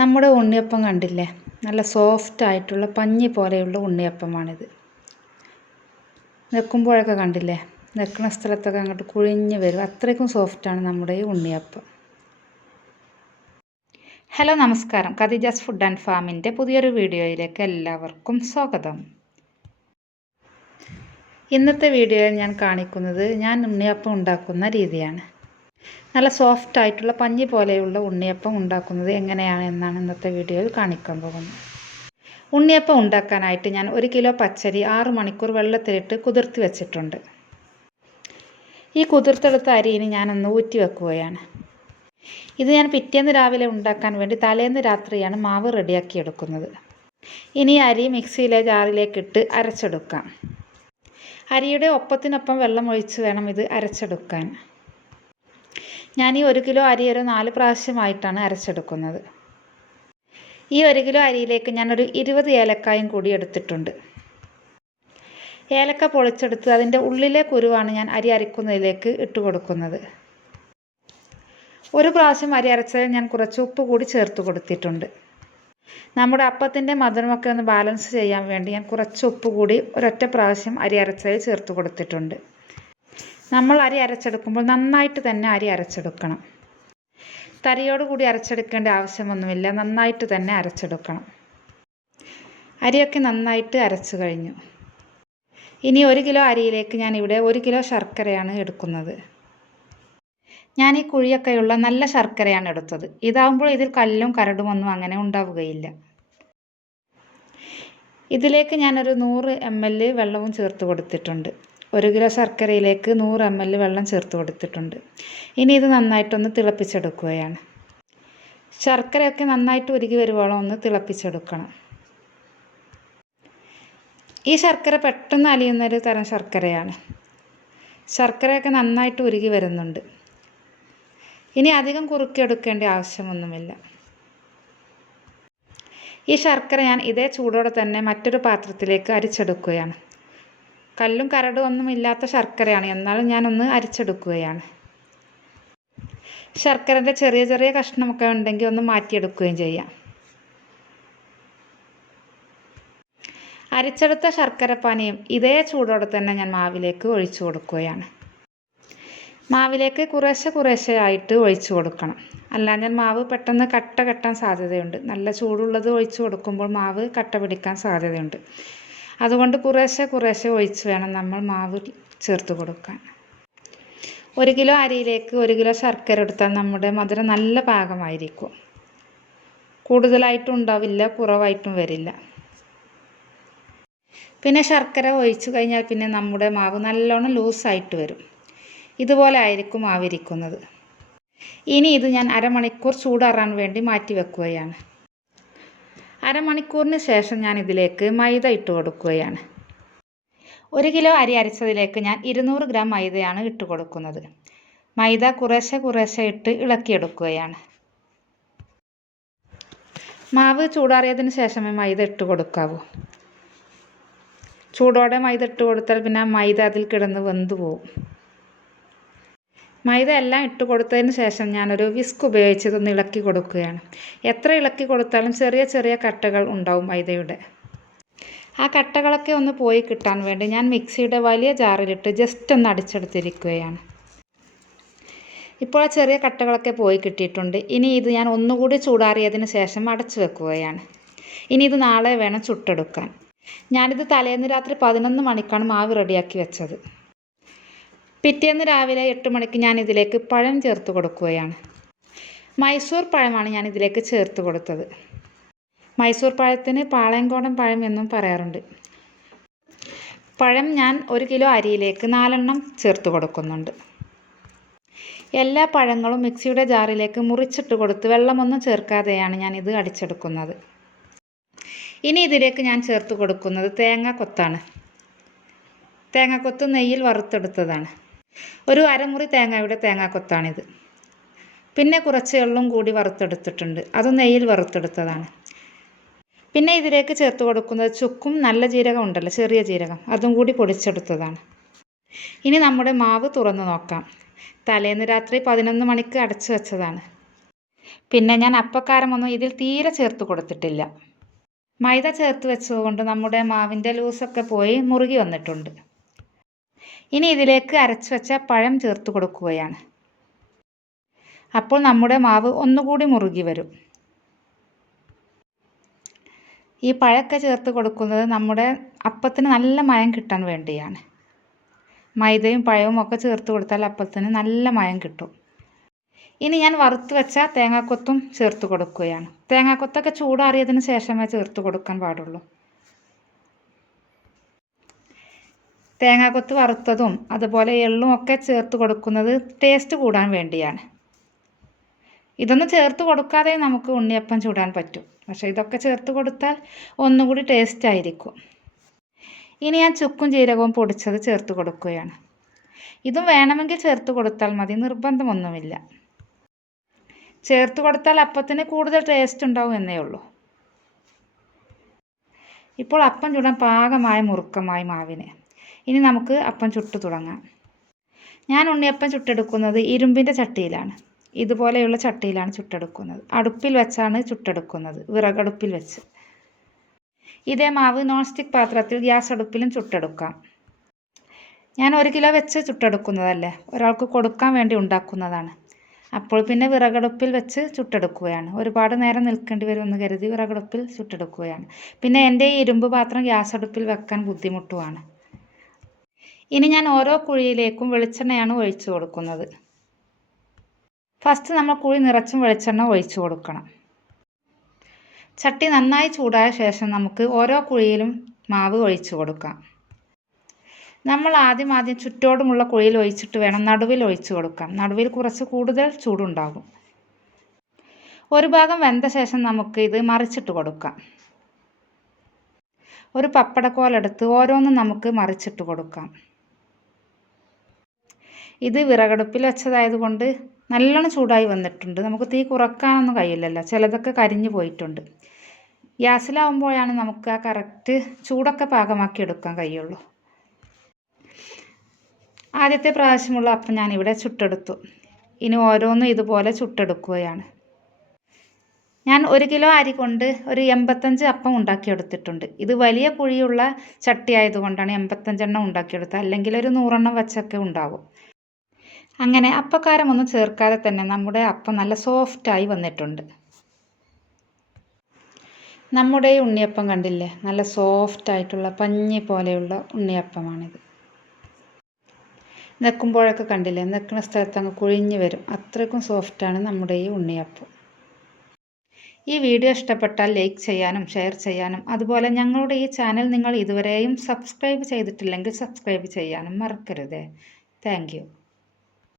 നമ്മുടെ ഉണ്ണിയപ്പം കണ്ടില്ലേ? നല്ല സോഫ്റ്റ് ആയിട്ടുള്ള പഞ്ഞി പോലെയുള്ള ഉണ്ണിയപ്പമാണിത്. നിൽക്കുമ്പോഴൊക്കെ കണ്ടില്ലേ? നിൽക്കുന്ന സ്ഥലത്തൊക്കെ അങ്ങോട്ട് കുഴിഞ്ഞ് വരും. അത്രയ്ക്കും സോഫ്റ്റാണ് നമ്മുടെ ഈ ഉണ്ണിയപ്പം. ഹലോ നമസ്കാരം. ഖദീജാസ് ഫുഡ് ആൻഡ് ഫാമിന്റെ പുതിയൊരു വീഡിയോയിലേക്ക് എല്ലാവർക്കും സ്വാഗതം. ഇന്നത്തെ വീഡിയോയിൽ ഞാൻ കാണിക്കുന്നത് ഞാൻ ഉണ്ണിയപ്പം ഉണ്ടാക്കുന്ന രീതിയാണ്. നല്ല സോഫ്റ്റ് ആയിട്ടുള്ള പഞ്ഞി പോലെയുള്ള ഉണ്ണിയപ്പം ഉണ്ടാക്കുന്നത് എങ്ങനെയാണ് എന്നാണ് ഇന്നത്തെ വീഡിയോയിൽ കാണിക്കാൻ പോകുന്നത്. ഉണ്ണിയപ്പം ഉണ്ടാക്കാനായിട്ട് ഞാൻ ഒരു കിലോ പച്ചരി ആറ് മണിക്കൂർ വെള്ളത്തിലിട്ട് കുതിർത്തി വെച്ചിട്ടുണ്ട്. ഈ കുതിർത്തെടുത്ത അരിയിന് ഞാനൊന്ന് ഊറ്റി വെക്കുകയാണ്. ഇത് ഞാൻ പിറ്റേന്ന് രാവിലെ ഉണ്ടാക്കാൻ വേണ്ടി തലേന്ന് രാത്രിയാണ് മാവ് റെഡിയാക്കി എടുക്കുന്നത്. ഇനി അരി മിക്സിയിലെ ജാറിലേക്കിട്ട് അരച്ചെടുക്കാം. അരിയുടെ ഒപ്പത്തിനൊപ്പം വെള്ളം ഒഴിച്ച് വേണം ഇത് അരച്ചെടുക്കാൻ. ഞാൻ ഈ ഒരു കിലോ അരി ഒരു നാല് പ്രാവശ്യമായിട്ടാണ് അരച്ചെടുക്കുന്നത്. ഈ ഒരു കിലോ അരിയിലേക്ക് ഞാനൊരു ഇരുപത് ഏലക്കായും കൂടി എടുത്തിട്ടുണ്ട്. ഏലക്ക പൊളിച്ചെടുത്ത് അതിന്റെ ഉള്ളിലെ കുരുവാണ് ഞാൻ അരി അരക്കുന്നതിലേക്ക് ഇട്ട് കൊടുക്കുന്നത്. ഒരു പ്രാവശ്യം അരി അരച്ചതിൽ ഞാൻ കുറച്ച് ഉപ്പ് കൂടി ചേർത്ത് കൊടുത്തിട്ടുണ്ട്. നമ്മുടെ അപ്പത്തിന്റെ മധുരമൊക്കെ ഒന്ന് ബാലൻസ് ചെയ്യാൻ വേണ്ടി ഞാൻ കുറച്ച് ഉപ്പ് കൂടി ഒരൊറ്റ പ്രാവശ്യം അരി അരച്ചതിൽ ചേർത്ത് കൊടുത്തിട്ടുണ്ട്. നമ്മൾ അരി അരച്ചെടുക്കുമ്പോൾ നന്നായിട്ട് തന്നെ അരി അരച്ചെടുക്കണം. തരിയോട് കൂടി അരച്ചെടുക്കേണ്ട ആവശ്യമൊന്നുമില്ല നന്നായിട്ട് തന്നെ അരച്ചെടുക്കണം. അരിയൊക്കെ നന്നായിട്ട് അരച്ചു കഴിഞ്ഞു. ഇനി ഒരു കിലോ അരിയിലേക്ക് ഞാൻ ഇവിടെ ഒരു കിലോ ശർക്കരയാണ് എടുക്കുന്നത്. ഞാൻ ഈ കുഴിയൊക്കെയുള്ള നല്ല ശർക്കരയാണ് എടുത്തത്. ഇതാവുമ്പോൾ ഇതിൽ കല്ലും കരടുമൊന്നും അങ്ങനെ ഉണ്ടാവുകയില്ല. ഇതിലേക്ക് ഞാനൊരു നൂറ് എം എൽ വെള്ളവും ചേർത്ത് കൊടുത്തിട്ടുണ്ട്. ഒരു കിലോ ശർക്കരയിലേക്ക് നൂറ് എം എൽ വെള്ളം ചേർത്ത് കൊടുത്തിട്ടുണ്ട്. ഇനി ഇത് നന്നായിട്ടൊന്ന് തിളപ്പിച്ചെടുക്കുകയാണ്. ശർക്കരയൊക്കെ നന്നായിട്ട് ഉരുകി വരുവോളം ഒന്ന് തിളപ്പിച്ചെടുക്കണം. ഈ ശർക്കര പെട്ടെന്ന് അലിയുന്നൊരു തരം ശർക്കരയാണ്. ശർക്കരയൊക്കെ നന്നായിട്ട് ഉരുകി വരുന്നുണ്ട്. ഇനി അധികം കുറുക്കിയെടുക്കേണ്ട ആവശ്യമൊന്നുമില്ല. ഈ ശർക്കര ഞാൻ ഇതേ ചൂടോടെ തന്നെ മറ്റൊരു പാത്രത്തിലേക്ക് അരിച്ചെടുക്കുകയാണ്. കല്ലും കരടും ഒന്നും ഇല്ലാത്ത ശർക്കരയാണ്. എന്നാലും ഞാനൊന്ന് അരിച്ചെടുക്കുകയാണ്. ശർക്കരന്റെ ചെറിയ ചെറിയ കഷ്ണമൊക്കെ ഉണ്ടെങ്കിൽ ഒന്ന് മാറ്റിയെടുക്കുകയും ചെയ്യാം. അരിച്ചെടുത്ത ശർക്കരപ്പാനിയും ഇതേ ചൂടോടെ തന്നെ ഞാൻ മാവിലേക്ക് ഒഴിച്ചു കൊടുക്കുകയാണ്. മാവിലേക്ക് കുറേശ്ശെ കുറേശ്ശെ ആയിട്ട് ഒഴിച്ചു കൊടുക്കണം. അല്ലാഞ്ഞാൽ മാവ് പെട്ടെന്ന് കട്ട കെട്ടാൻ സാധ്യതയുണ്ട്. നല്ല ചൂടുള്ളത് ഒഴിച്ചു കൊടുക്കുമ്പോൾ മാവ് കട്ട പിടിക്കാൻ സാധ്യതയുണ്ട്. അതുകൊണ്ട് കുറേശ്ശെ കുറേശ്ശെ ഒഴിച്ച് വേണം നമ്മൾ മാവ് ചേർത്ത് കൊടുക്കാൻ. ഒരു കിലോ അരിയിലേക്ക് ഒരു കിലോ ശർക്കര എടുത്താൽ നമ്മുടെ മധുരം നല്ല പാകമായിരിക്കും. കൂടുതലായിട്ടും ഉണ്ടാവില്ല കുറവായിട്ടും വരില്ല. പിന്നെ ശർക്കര ഒഴിച്ചു കഴിഞ്ഞാൽ പിന്നെ നമ്മുടെ മാവ് നല്ലോണം ലൂസായിട്ട് വരും. ഇതുപോലെ ആയിരിക്കും മാവിരിക്കുന്നത്. ഇനി ഇത് ഞാൻ അരമണിക്കൂർ ചൂടാറാൻ വേണ്ടി മാറ്റി വെക്കുകയാണ്. അരമണിക്കൂറിന് ശേഷം ഞാൻ ഇതിലേക്ക് മൈദ ഇട്ട് കൊടുക്കുകയാണ്. ഒരു കിലോ അരി അരച്ചതിലേക്ക് ഞാൻ ഇരുന്നൂറ് ഗ്രാം മൈദയാണ് ഇട്ട് കൊടുക്കുന്നത്. മൈദ കുറേശ്ശെ കുറേശ്ശെ ഇട്ട് ഇളക്കിയെടുക്കുകയാണ്. മാവ് ചൂടാറിയതിന് ശേഷമേ മൈദ ഇട്ട് കൊടുക്കാവൂ. ചൂടോടെ മൈദ ഇട്ട് കൊടുത്താൽ പിന്നെ മൈദ അതിൽ കിടന്ന് വെന്ത് പോവും. മൈദ എല്ലാം ഇട്ട് കൊടുത്തതിന് ശേഷം ഞാനൊരു വിസ്ക് ഉപയോഗിച്ചതൊന്ന് ഇളക്കി കൊടുക്കുകയാണ്. എത്ര ഇളക്കി കൊടുത്താലും ചെറിയ ചെറിയ കട്ടകൾ ഉണ്ടാവും മൈദയുടെ. ആ കട്ടകളൊക്കെ ഒന്ന് പോയി കിട്ടാൻ വേണ്ടി ഞാൻ മിക്സിയുടെ വലിയ ജാറിലിട്ട് ജസ്റ്റ് ഒന്ന് അടിച്ചെടുത്തിരിക്കുകയാണ്. ഇപ്പോൾ ആ ചെറിയ കട്ടകളൊക്കെ പോയി കിട്ടിയിട്ടുണ്ട്. ഇനി ഇത് ഞാൻ ഒന്നുകൂടി ചൂടാറിയതിന് ശേഷം അടച്ചു വെക്കുകയാണ്. ഇനി ഇത് നാളെ വേണം ചുട്ടെടുക്കാൻ. ഞാനിത് തലേന്ന് രാത്രി പതിനൊന്ന് മണിക്കാണ് മാവ് റെഡിയാക്കി വെച്ചത്. പിറ്റേന്ന് രാവിലെ എട്ട് മണിക്ക് ഞാൻ ഇതിലേക്ക് പഴം ചേർത്ത് കൊടുക്കുകയാണ്. മൈസൂർ പഴമാണ് ഞാൻ ഇതിലേക്ക് ചേർത്ത് കൊടുത്തത്. മൈസൂർ പഴത്തിന് പാളയംകോടൻ പഴം എന്നും പറയാറുണ്ട്. പഴം ഞാൻ ഒരു കിലോ അരിയിലേക്ക് നാലെണ്ണം ചേർത്ത് കൊടുക്കുന്നുണ്ട്. എല്ലാ പഴങ്ങളും മിക്സിയുടെ ജാറിലേക്ക് മുറിച്ചിട്ട് കൊടുത്ത് വെള്ളമൊന്നും ചേർക്കാതെയാണ് ഞാൻ ഇത് അടിച്ചെടുക്കുന്നത്. ഇനി ഇതിലേക്ക് ഞാൻ ചേർത്ത് കൊടുക്കുന്നത് തേങ്ങ കൊത്താണ് തേങ്ങ കൊത്ത് നെയ്യിൽ വറുത്തെടുത്തതാണ്. ഒരു അരമുറി തേങ്ങയുടെ തേങ്ങാക്കൊത്താണിത് പിന്നെ കുറച്ച് എള്ളും കൂടി വറുത്തെടുത്തിട്ടുണ്ട്. അത് നെയ്യിൽ വറുത്തെടുത്തതാണ്. പിന്നെ ഇതിലേക്ക് ചേർത്ത് കൊടുക്കുന്നത് ചുക്കും നല്ല ജീരകം ഉണ്ടല്ലോ ചെറിയ ജീരകം. അതും കൂടി പൊടിച്ചെടുത്തതാണ്. ഇനി നമ്മുടെ മാവ് തുറന്ന് നോക്കാം. തലേന്ന് രാത്രി പതിനൊന്ന് മണിക്ക് അടച്ചു വെച്ചതാണ്. പിന്നെ ഞാൻ അപ്പക്കാരമൊന്നും ഇതിൽ തീരെ ചേർത്ത് കൊടുത്തിട്ടില്ല. മൈദ ചേർത്ത് വെച്ചതുകൊണ്ട് നമ്മുടെ മാവിന്റെ ലൂസൊക്കെ പോയി മുറുകി വന്നിട്ടുണ്ട്. ഇനി ഇതിലേക്ക് അരച്ചു വെച്ച പഴം ചേർത്ത് കൊടുക്കുകയാണ്. അപ്പോൾ നമ്മുടെ മാവ് ഒന്നുകൂടി മുറുകി വരും. ഈ പഴമൊക്കെ ചേർത്ത് കൊടുക്കുന്നത് നമ്മുടെ അപ്പത്തിന് നല്ല മയം കിട്ടാൻ വേണ്ടിയാണ്. മൈദയും പഴവും ഒക്കെ ചേർത്ത് കൊടുത്താൽ അപ്പത്തിന് നല്ല മയം കിട്ടും. ഇനി ഞാൻ വറുത്ത് വെച്ച തേങ്ങാക്കൊത്തും ചേർത്ത് കൊടുക്കുകയാണ്. തേങ്ങാക്കൊത്തൊക്കെ ചൂടാറിയതിന് ശേഷമേ ചേർത്ത് കൊടുക്കാൻ പാടുള്ളൂ. തേങ്ങാക്കൊത്ത് വറുത്തതും അതുപോലെ എള്ളും ഒക്കെ ചേർത്ത് കൊടുക്കുന്നത് ടേസ്റ്റ് കൂടാൻ വേണ്ടിയാണ്. ഇതൊന്നും ചേർത്ത് കൊടുക്കാതെ നമുക്ക് ഉണ്ണിയപ്പം ചൂടാൻ പറ്റും. പക്ഷേ ഇതൊക്കെ ചേർത്ത് കൊടുത്താൽ ഒന്നുകൂടി ടേസ്റ്റ് ആയിരിക്കും. ഇനി ഞാൻ ചുക്കും ജീരകവും പൊടിച്ചത് ചേർത്ത് കൊടുക്കുകയാണ്. ഇതും വേണമെങ്കിൽ ചേർത്ത് കൊടുത്താൽ മതി നിർബന്ധമൊന്നുമില്ല. ചേർത്ത് കൊടുത്താൽ അപ്പത്തിന് കൂടുതൽ ടേസ്റ്റ് ഉണ്ടാവും എന്നേ ഉള്ളൂ. ഇപ്പോൾ അപ്പം ചുടാൻ പാകമായ മുറുക്കമായി മാവിന്. ഇനി നമുക്ക് അപ്പം ചുട്ട് തുടങ്ങാം. ഞാൻ ഉണ്ണിയപ്പം ചുട്ടെടുക്കുന്നത് ഇരുമ്പിന്റെ ചട്ടിയിലാണ്. ഇതുപോലെയുള്ള ചട്ടിയിലാണ് ചുട്ടെടുക്കുന്നത്. അടുപ്പിൽ വെച്ചാണ് ചുട്ടെടുക്കുന്നത്. വിറകടുപ്പിൽ വെച്ച്. ഇതേ മാവ് നോൺ സ്റ്റിക്ക് പാത്രത്തിൽ ഗ്യാസ് അടുപ്പിലും ചുട്ടെടുക്കാം. ഞാൻ ഒരു കിലോ വെച്ച് ചുട്ടെടുക്കുന്നതല്ലേ? ഒരാൾക്ക് കൊടുക്കാൻ വേണ്ടി ഉണ്ടാക്കുന്നതാണ്. അപ്പോൾ പിന്നെ വിറകടുപ്പിൽ വെച്ച് ചുട്ടെടുക്കുകയാണ്. ഒരുപാട് നേരം നിൽക്കേണ്ടി വരുമെന്ന് കരുതി വിറകടുപ്പിൽ ചുട്ടെടുക്കുകയാണ്. പിന്നെ എന്റെ ഈ ഇരുമ്പ് പാത്രം ഗ്യാസ് അടുപ്പിൽ വെക്കാൻ ബുദ്ധിമുട്ടുമാണ് ഇനി ഞാൻ ഓരോ കുഴിയിലേക്കും വെളിച്ചെണ്ണയാണ് ഒഴിച്ചു കൊടുക്കുന്നത്. ഫസ്റ്റ് നമ്മൾ കുഴി നിറച്ചും വെളിച്ചെണ്ണ ഒഴിച്ചു കൊടുക്കണം. ചട്ടി നന്നായി ചൂടായ ശേഷം നമുക്ക് ഓരോ കുഴിയിലും മാവ് ഒഴിച്ചു കൊടുക്കാം. നമ്മൾ ആദ്യം ആദ്യം ചുറ്റോടുമുള്ള കുഴിയിൽ ഒഴിച്ചിട്ട് വേണം നടുവിൽ ഒഴിച്ചു കൊടുക്കാം നടുവിൽ കുറച്ച് കൂടുതൽ ചൂടുണ്ടാകും. ഒരു ഭാഗം വെന്ത ശേഷം നമുക്ക് ഇത് മറിച്ചിട്ട് കൊടുക്കാം. ഒരു പപ്പടക്കോലെടുത്ത് ഓരോന്നും നമുക്ക് മറിച്ചിട്ട് കൊടുക്കാം. ഇത് വിറകടുപ്പിൽ വെച്ചതായതുകൊണ്ട് നല്ലോണം ചൂടായി വന്നിട്ടുണ്ട്. നമുക്ക് തീ കുറക്കാനൊന്നും കഴിയില്ലല്ലോ. ചിലതൊക്കെ കരിഞ്ഞു പോയിട്ടുണ്ട്. ഗ്യാസിലാവുമ്പോഴാണ് നമുക്ക് ആ കറക്റ്റ് ചൂടൊക്കെ പാകമാക്കി എടുക്കാൻ കഴിയുള്ളൂ. ആദ്യത്തെ പ്രാവശ്യമുള്ള അപ്പം ഞാനിവിടെ ചുട്ടെടുത്തു. ഇനി ഓരോന്നും ഇതുപോലെ ചുട്ടെടുക്കുകയാണ്. ഞാൻ ഒരു കിലോ അരി കൊണ്ട് ഒരു എൺപത്തഞ്ച് അപ്പം ഉണ്ടാക്കിയെടുത്തിട്ടുണ്ട്. ഇത് വലിയ കുഴിയുള്ള ചട്ടി ആയതുകൊണ്ടാണ് എൺപത്തഞ്ചെണ്ണം ഉണ്ടാക്കിയെടുത്തത്. അല്ലെങ്കിൽ ഒരു നൂറെണ്ണം വെച്ചൊക്കെ ഉണ്ടാവും. അങ്ങനെ അപ്പക്കാരമൊന്നും ചേർക്കാതെ തന്നെ നമ്മുടെ അപ്പം നല്ല സോഫ്റ്റായി വന്നിട്ടുണ്ട്. നമ്മുടെ ഉണ്ണിയപ്പം കണ്ടില്ലേ? നല്ല സോഫ്റ്റായിട്ടുള്ള പഞ്ഞി പോലെയുള്ള ഉണ്ണിയപ്പമാണിത്. നിൽക്കുമ്പോഴൊക്കെ കണ്ടില്ലേ? നിൽക്കുന്ന സ്ഥലത്ത് അങ്ങ് കുഴിഞ്ഞു വരും. അത്രയ്ക്കും സോഫ്റ്റാണ് നമ്മുടെ ഈ ഉണ്ണിയപ്പം. ഈ വീഡിയോ ഇഷ്ടപ്പെട്ടാൽ ലൈക്ക് ചെയ്യാനും ഷെയർ ചെയ്യാനും അതുപോലെ ഞങ്ങളുടെ ഈ ചാനൽ നിങ്ങൾ ഇതുവരെയും സബ്സ്ക്രൈബ് ചെയ്തിട്ടില്ലെങ്കിൽ സബ്സ്ക്രൈബ് ചെയ്യാനും മറക്കരുതേ. താങ്ക്